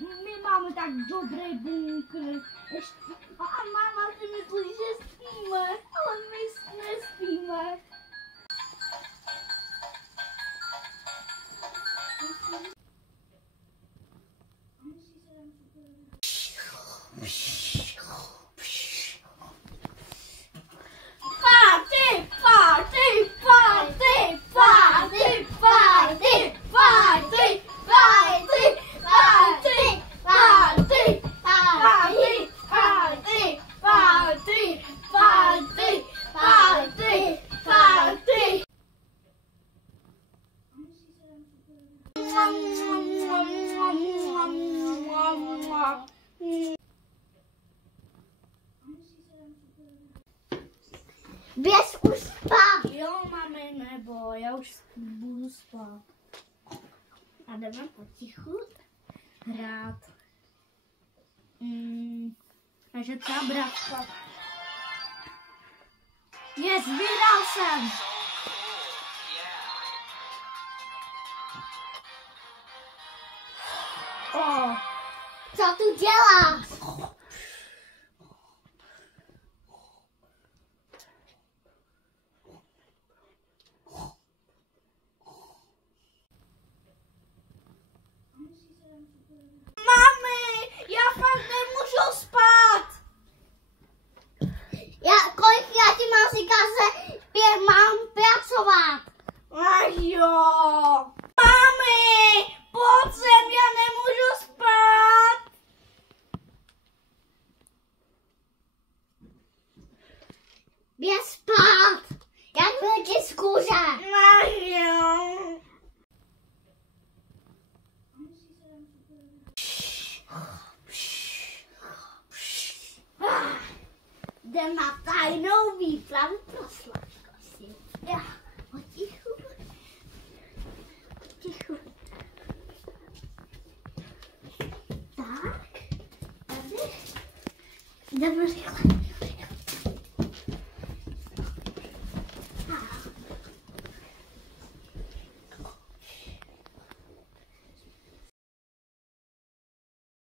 My máme tak dobrý bunkr. A máma si myslí, že spíme, ale my nespíme. Party, party, party, party, party, party, party, party, party, party, party, party, party, party, party. Běž už spát. Jo, mami, nebo já už budu spát. A jdeme potichu hrát. Takže třeba bravka. Yes, vyhrál jsem. O, Co tu děláš? mami, já fakt nemůžu spát. Kolik ti mám říkat, že mám pracovat? Ach jo. Mami, pojď sem, já nemůžu spát. Běž spát. Jak byl ti z kůže? Ach jo. Jdem na tajnou výpravu pro Slavko. Potichu. Potichu. Tak. Tady. Jdeme rychle.